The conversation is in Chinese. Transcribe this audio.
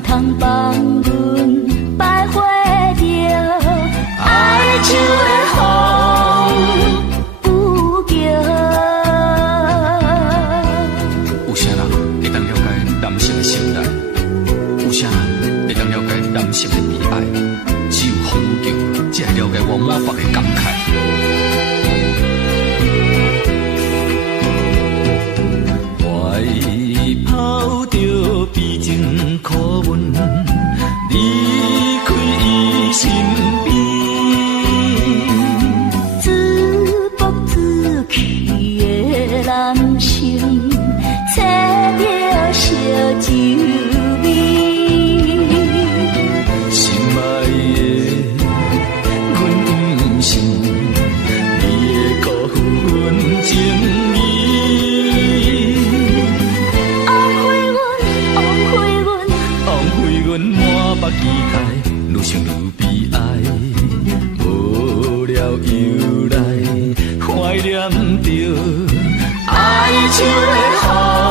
通放阮百花着，爱像的风不叫。有啥人会当了解男性的心内？有啥人会当了解男性的悲哀？只有风叫，才会了解我满腹的感慨。外抛着悲情苦闷，离开伊身边。自暴自弃的男性，切着烧酒味。心爱的，阮不是你的辜负阮情意。枉费阮满腹期待，愈想愈悲哀，无聊又来怀念着爱像的风。